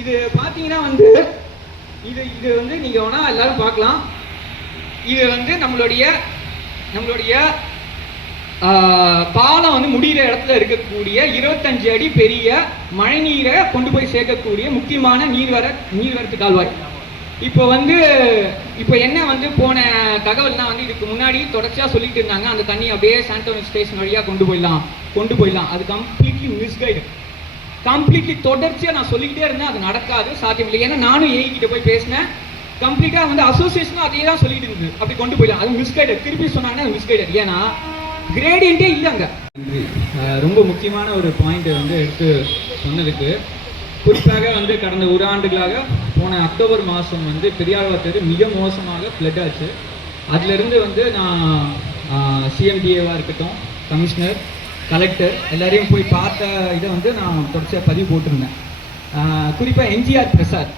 இது பார்த்தீங்கன்னா வந்து இது இது வந்து நீங்கள் வேணால் எல்லாரும் பார்க்கலாம். இது வந்து நம்மளுடைய பாலம் வந்து முடிகிற இடத்துல இருக்கக்கூடிய 25 அடி பெரிய மழைநீரை கொண்டு போய் சேர்க்கக்கூடிய முக்கியமான நீர்வரத்து கால்வாய். இப்போ என்ன வந்து போன தகவல்னா வந்து இதுக்கு முன்னாடி தொடர்ச்சியாக சொல்லிட்டு இருந்தாங்க, அந்த தண்ணி அப்படியே சாண்டோன் ஸ்டேஷன் வழியாக கொண்டு போயிடலாம். அது கம்ப்ளீட்லி மிஸ்கைடு. கம்ப்ளீட்லி தொடர்ச்சியாக நான் சொல்லிக்கிட்டே இருந்தேன், அது நடக்காது, சாத்தியம் இல்லை. ஏன்னா நானும் ஏஐ கிட்ட போய் பேசினேன், கம்ப்ளீட்டாக வந்து அசோசியேஷனும் அதே தான் சொல்லிட்டு இருந்தது, அப்படி கொண்டு போயிடலாம். அது மிஸ்கைடட். திருப்பி சொன்னாங்கன்னா அது மிஸ்கைடட். ஏன்னா கிரேடியன்ட்டே இல்லைங்க. ரொம்ப முக்கியமான ஒரு பாயிண்ட் வந்து எடுத்து சொன்னதுக்கு, குறிப்பாக வந்து கடந்த ஒரு ஆண்டுகளாக போன அக்டோபர் மாதம் வந்து பெரியாழ்வார் தெரு மிக மோசமாக ஃப்ளட் ஆச்சு. அதிலிருந்து வந்து நான் சிஎம்டிஏவாக இருக்கட்டும், கமிஷனர், கலெக்டர் எல்லாரையும் போய் பார்த்த இதை வந்து நான் தொடர்ச்சியாக பதிவு போட்டிருந்தேன். குறிப்பாக எம்ஜிஆர் பிரசாத்,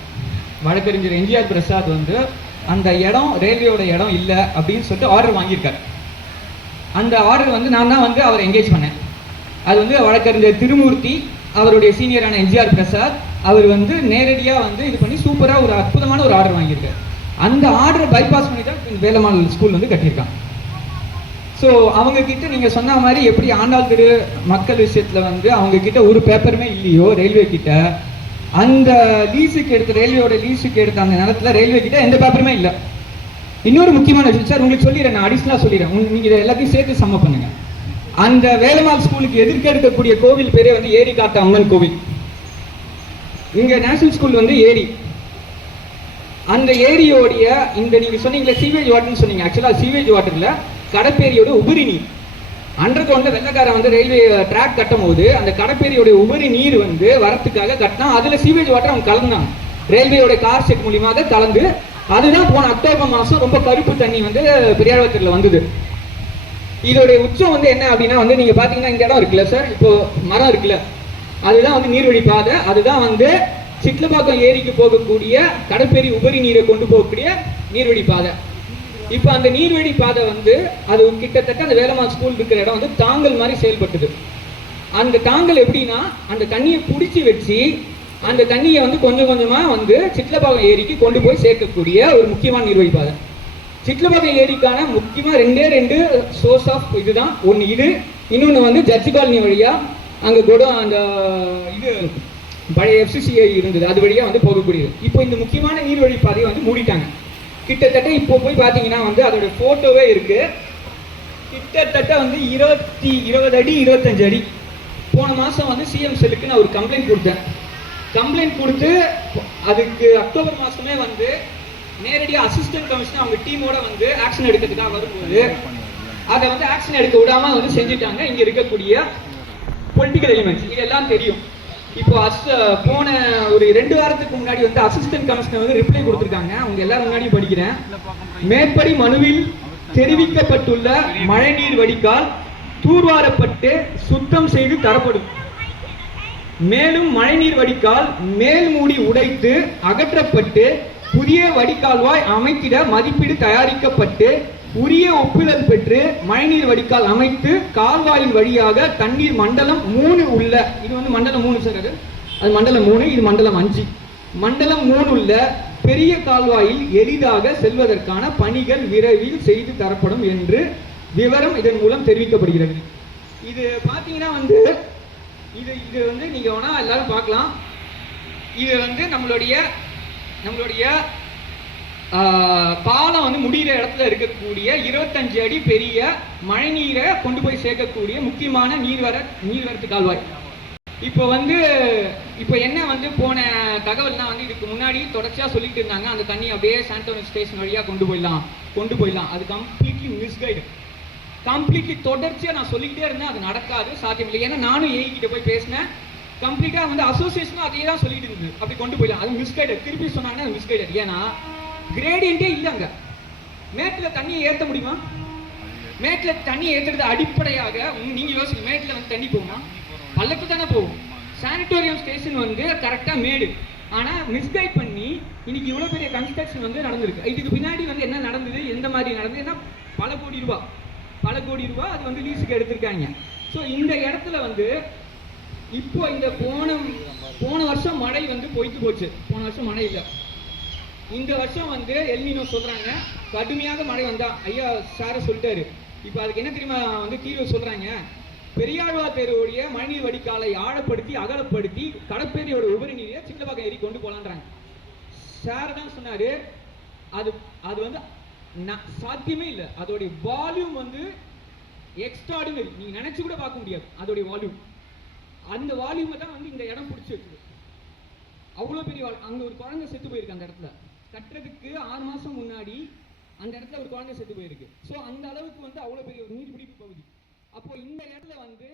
வழக்கறிஞர் எம்ஜிஆர் பிரசாத் வந்து அந்த இடம் ரயில்வேயோட இடம் இல்லை அப்படின்னு சொல்லிட்டு ஆர்டர் வாங்கியிருக்கார். அந்த ஆர்டர் வந்து நான் தான் வந்து அவரை என்கேஜ் பண்ணேன். அது வந்து வழக்கறிஞர் திருமூர்த்தி, அவருடைய சீனியரான எம்ஜிஆர் பிரசாத், அவர் வந்து நேரடியாக வந்து இது பண்ணி சூப்பராக ஒரு அற்புதமான ஒரு ஆர்டர் வாங்கியிருக்கார். அந்த ஆர்டரை பைபாஸ் பண்ணி தான் வேலம்மாள் ஸ்கூல் வந்து கட்டியிருக்காங்க. ஸோ அவங்கக்கிட்ட நீங்கள் சொன்ன மாதிரி எப்படி ஆண்டாள் திரு மக்கள் விஷயத்தில் வந்து அவங்கக்கிட்ட ஒரு பேப்பருமே இல்லையோ ரயில்வே கிட்ட, அந்த லீஸுக்கு எடுத்த ரயில்வேயோட லீஸுக்கு எடுத்த அந்த நேரத்தில் ரயில்வே கிட்ட எந்த பேப்பருமே இல்லை. இன்னொரு முக்கியமான விஷயம் சார், உங்களுக்கு சொல்லிடுறேன், நான் அடிஷனலாக சொல்லிடுறேன், நீங்கள் இதை எல்லாத்தையும் சேர்த்து சம்ம பண்ணுங்கள். அந்த வேலம்மாள் ஸ்கூலுக்கு எதிர்க்க இருக்கக்கூடிய கோவில் பேரே வந்து ஏரி காத்த அம்மன் கோவில். இங்கே நேஷனல் ஸ்கூல் வந்து ஏரி. அந்த ஏரியோடைய இந்த நீங்கள் சொன்னீங்களே சீவேஜ் வாட்டர்னு சொன்னீங்க, ஆக்சுவலாக சீவேஜ் வாட்டரில் கடப்பேரியோட உபரி நீர் அண்டர் கிரவுண்டில் வெள்ளக்காரன் வந்து ரயில்வே ட்ராக் கட்டும் போது அந்த கடப்பேரியோட உபரி நீர் வந்து வரத்துக்காக கட்டினா அதில் சீவேஜ் வாட்டர் அவங்க கலந்தாங்க. ரயில்வேயோட கார் செட் மூலியமாக கலந்து அதுதான் போன அக்டோபர் மாதம் ரொம்ப கருப்பு தண்ணி வந்து பெரியாழ்வார் தெருவில் வந்தது. இதோடைய உச்சம் வந்து என்ன அப்படின்னா வந்து நீங்கள் பார்த்தீங்கன்னா இந்த இடம் இருக்குல்ல சார், இப்போ மரம் இருக்குல்ல, அதுதான் வந்து நீர்வழி பாதை. அதுதான் வந்து சிட்லப்பாக்கம் ஏரிக்கு போகக்கூடிய கடப்பேரி உபரி நீரை கொண்டு போகக்கூடிய நீர்வழி பாதை. இப்போ அந்த நீர்வழி பாதை வந்து அது கிட்டத்தட்ட அந்த வேலம்மாள் ஸ்கூல் இருக்கிற இடம் வந்து தாங்கல் மாதிரி செயல்பட்டுது. அந்த தாங்கல் எப்படின்னா அந்த தண்ணியை பிடிச்சி வச்சு அந்த தண்ணியை வந்து கொஞ்சம் கொஞ்சமாக வந்து சிட்லப்பாக்கம் ஏரிக்கு கொண்டு போய் சேர்க்கக்கூடிய ஒரு முக்கியமான நீர்வழி பாதை. சிட்லப்பாக்கம் ஏரிக்கான முக்கியமாக ரெண்டு சோர்ஸ் ஆஃப் இதுதான். ஒன்று இது, இன்னொன்று வந்து ஜட்ஜி காலனி வழியாக அங்கே கூட அந்த இது பழைய FCCI இருந்தது, அது வழியாக வந்து போகக்கூடியது. இப்போ இந்த முக்கியமான நீர்வழி பாதையை வந்து மூடிட்டாங்க. கிட்டத்தட்ட இப்போ போய் பார்த்தீங்கன்னா வந்து அதோட ஃபோட்டோவே இருக்குது. கிட்டத்தட்ட வந்து 20 அடி 25 அடி. போன மாதம் வந்து சிஎம் செல்லுக்கு நான் ஒரு கம்ப்ளைண்ட் கொடுத்தேன். கம்ப்ளைண்ட் கொடுத்து அதுக்கு அக்டோபர் மாதமே வந்து நேரடியாக அசிஸ்டன்ட் கமிஷனர் அவங்க டீமோட வந்து ஆக்ஷன் எடுக்கிறதுக்காக வரும்போது அதை வந்து ஆக்ஷன் எடுக்க விடாமல் வந்து செஞ்சுட்டாங்க இங்கே இருக்கக்கூடிய பொலிட்டிக்கல் எலிமெண்ட்ஸ். இதெல்லாம் தெரியும். இப்போ போன ஒரு 2 வாரத்துக்கு முன்னாடி வந்து அசிஸ்டன்ட் கமிஷனர் வந்து ரிப்ளை கொடுத்துருக்காங்க. அவங்க எல்லாரும் முன்னாடியும் படிக்கிறேன். மேற்படி மனுவில் தெரிவிக்கப்பட்டுள்ள மழைநீர் வடிகால் தூர்வாரப்பட்டு சுத்தம் செய்து தரப்படும். மேலும் மழைநீர் வடிகால் மேல் மூடி உடைத்து அகற்றப்பட்டு புதிய வடிகால்வாய் அமைத்திட மதிப்பீடு தயாரிக்கப்பட்டு உரிய ஒப்புதல் பெற்று மழைநீர் வடிகால் அமைத்து கால்வாயின் வழியாக தண்ணீர் மண்டலம் 3 உள்ள, இது வந்து மண்டலம் 3 சார், அது மண்டலம் 3, இது மண்டலம் 5, மண்டலம் 3 உள்ள பெரிய கால்வாயில் எளிதாக செல்வதற்கான பணிகள் விரைவில் செய்து தரப்படும் என்று விவரம் இதன் மூலம் தெரிவிக்கப்படுகிறது. இது பார்த்தீங்கன்னா வந்து இது வந்து நீங்கள் வேணால் எல்லாரும் பார்க்கலாம். இது வந்து நம்மளுடைய பாலம் வந்து முடிகிற இடத்துல இருக்கக்கூடிய 25 அடி பெரிய மழைநீரை கொண்டு போய் சேர்க்கக்கூடிய முக்கியமான நீர்வரத்து கால்வாய். இப்போ என்ன வந்து போன தகவல்னா வந்து இதுக்கு முன்னாடி தொடர்ச்சியாக சொல்லிட்டு இருந்தாங்க, அந்த தண்ணி அப்படியே சாண்டோன் ஸ்டேஷன் வழியாக கொண்டு போயிடலாம். அது கம்ப்ளீட்லி மிஸ்கைடு. கம்ப்ளீட்லி தொடர்ச்சியாக நான் சொல்லிக்கிட்டே இருந்தேன், அது நடக்காது, சாத்தியம் இல்லை. ஏன்னா நானும் ஏஐ கிட்ட போய் பேசினேன், கம்ப்ளீட்டாக வந்து அசோசியேஷனும் அதே தான் சொல்லிட்டு இருந்தது, அப்படி கொண்டு போயிடலாம். அது மிஸ்கைடட். திருப்பி சொன்னாங்கன்னா அது மிஸ்கைடட். ஏன்னா கிரேடியன்ட்டே இல்லைங்க. மேட்டில் தண்ணியை ஏற்ற முடியுமா? மேட்டில் தண்ணியை ஏற்றுறது அடிப்படையாக நீங்கள் யோசிங்க. மேட்டில் வந்து தண்ணி போகுமா? பள்ளத்து தானே போகும். சானிட்டோரியம் ஸ்டேஷன் வந்து கரெக்டாக மேடு. ஆனால் மிஸ்கைட் பண்ணி இன்னைக்கு இவ்வளோ பெரிய கன்ஸ்ட்ரக்ஷன் வந்து நடந்திருக்கு. இதுக்கு பின்னாடி வந்து என்ன நடந்தது, எந்த மாதிரி நடந்ததுன்னா பல கோடி ரூபா அது வந்து லீஸுக்கு எடுத்திருக்காங்க. ஸோ இந்த இடத்துல வந்து இப்போ இந்த போன போன வருஷம் மழை வந்து பொய்த்து போச்சு, போன வருஷம் மழை இல்லை. இந்த வருஷம் வந்து எல்னினோ சொல்றாங்க, கடுமையாக மழை வந்தா. ஐயா சார சொல்லிட்டாரு. இப்போ அதுக்கு என்ன தெரியுமா வந்து தீர்வு சொல்றாங்க, பெரியாழ்வார் தெருவுடைய மழைநீர் வடிகாலை ஆழப்படுத்தி அகலப்படுத்தி கடப்பேரியோட உபரி நீரை சின்னப்பாக்கம் ஏறி கொண்டு போலான்றாங்க. சார் தான் சொன்னாரு, அது அது வந்து சாத்தியமே இல்லை. அதோடைய வால்யூம் வந்து எக்ஸ்ட்ராடினரி, நீங்க நினைச்சு கூட பார்க்க முடியாது அதோடைய வால்யூம். அந்த வால்யூமை தான் வந்து இந்த இடம் பிடிச்சி வச்சுது. அவ்வளோ பெரிய அங்கே ஒரு குழந்தை செத்து போயிருக்கு அந்த இடத்துல. கட்டுறதுக்கு 6 மாசம் முன்னாடி அந்த இடத்துல ஒரு குழந்தை செத்து போயிருக்கு. ஸோ அந்த அளவுக்கு வந்து அவ்வளோ பெரிய ஒரு நீர்பிடிப்பு பகுதி. அப்போ இந்த இடத்துல வந்து